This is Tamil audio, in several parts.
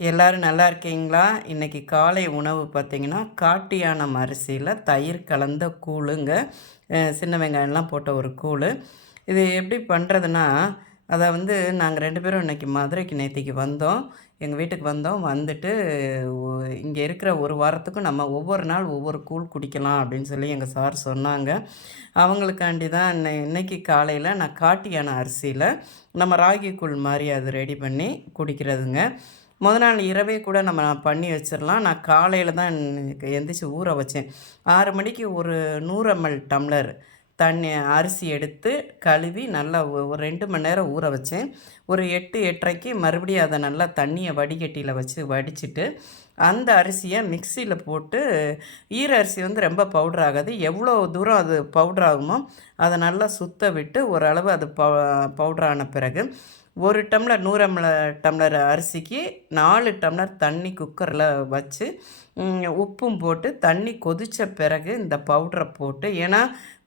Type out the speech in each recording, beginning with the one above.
எல்லாரும் நல்லா இருக்கீங்களா? இன்னைக்கு காலை உணவு பார்த்தீங்கன்னா, காட்டு யானம் அரிசியில தயிர் கலந்த கூழுங்க. சின்ன வெங்காயம்லாம் போட்ட ஒரு கூழு. இது எப்படி பண்ணுறதுன்னா, அத வந்து நாங்க 2 பேரும் இன்னைக்கு மதுரைக்கு நேத்திக்கு வந்தோம். எங்க வீட்டுக்கு வந்தோம். வந்துட்டு ஒ இங்க இருக்கிற 1 வாரத்துக்கும் நம்ம ஒவ்வொரு நாள் ஒவ்வொரு கூழ் குடிக்கலாம் அப்படின்னு சொல்லி எங்க சார் சொன்னாங்க. அவங்களுக்காண்டி தான் இன்னைக்கு காலையில நான் காட்டு யானை அரிசியில நம்ம ராகி கூழ் மாரி அது ரெடி பண்ணி குடிக்கிறதுங்க. நாள் இரவே கூட நம்ம பண்ணி வச்சிரலாம். நான் காலையில தான் எந்திரிச்சு ஊற வச்சேன். 6 மணிக்கு ஒரு 100 எம்எல் டம்ளர் தண்ணி அரிசி எடுத்து கழுவி நல்லா ஒரு 2 மணி நேரம் ஊற வச்சேன். ஒரு 8, 8:30க்கு மறுபடியும் அத நல்லா தண்ணிய வடிகட்டியில வச்சு வடிச்சுட்டு, அந்த அரிசிய மிக்ஸியில போட்டு ஈர அரிசி வந்து ரொம்ப பவுடர் ஆகாது. எவ்வளோ தூரம் அது பவுடர் ஆகுமோ, அத நல்லா சுத்த விட்டு ஓரளவு அது பவுடர் ஆன பிறகு 1 டம்ளர் 100 டம்ளர் அரிசிக்கு 4 டம்ளர் தண்ணி குக்கரில் வச்சு உப்பும் போட்டு தண்ணி கொதித்த பிறகு இந்த பவுட்ரை போட்டு, ஏன்னா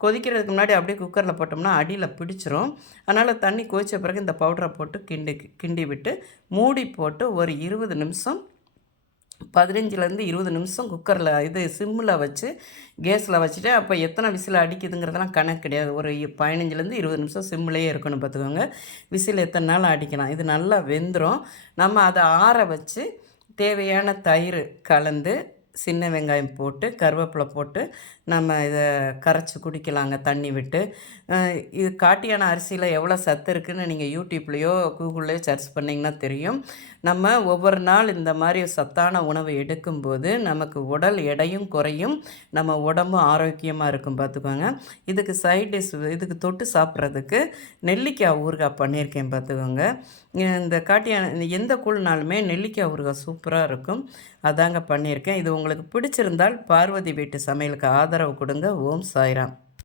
கொதிக்கிறதுக்கு முன்னாடி அப்படியே குக்கரில் போட்டோம்னா அடியில் பிடிச்சிரும். அதனால் தண்ணி கொதித்த பிறகு இந்த பவுட்ரை போட்டு கிண்டி விட்டு மூடி போட்டு ஒரு 20 நிமிஷம் 15லேருந்து 20 நிமிஷம் குக்கரில் சிம்மில் வச்சு கேஸில் வச்சுட்டு, அப்போ எத்தனை விசில் அடிக்குதுங்கிறதெல்லாம் கணக்கு கிடையாது. ஒரு 15லேருந்து 20 நிமிஷம் சிம்மிலேயே இருக்கணும் பார்த்துக்கோங்க. விசில் எத்தனை நாள் அடிக்கலாம். இது நல்லா வெந்துடும். நம்ம அதை ஆற வச்சு தேவையான தயிர் கலந்து சின்ன வெங்காயம் போட்டு கருவேப்பிலை போட்டு நம்ம இதை கரைச்சி குடிக்கலாங்க தண்ணி விட்டு. இது காட்டு யானை அரிசியில் எவ்வளோ சத்து இருக்குதுன்னு நீங்கள் யூடியூப்லேயோ கூகுள்லேயோ சர்ச் பண்ணிங்கன்னா தெரியும். நம்ம ஒவ்வொரு நாள் இந்த மாதிரி சத்தான உணவு எடுக்கும்போது நமக்கு உடல் எடையும் குறையும், நம்ம உடம்பும் ஆரோக்கியமாக இருக்கும் பார்த்துக்கோங்க. இதுக்கு சைட் டிஷ் இதுக்கு தொட்டு சாப்பிட்றதுக்கு நெல்லிக்காய் ஊறுகாய் பண்ணியிருக்கேன் பார்த்துக்கோங்க. இந்த காட்டு யானை எந்த கூழ்னாலுமே நெல்லிக்காய் ஊறுகாய் சூப்பராக இருக்கும். அதாங்க பண்ணியிருக்கேன். இது உங்களுக்கு பிடிச்சிருந்தால் பார்வதி வீட்டு சமையலுக்கு ஆதரவு கொடுங்க. ஓம் சாய்ராம்.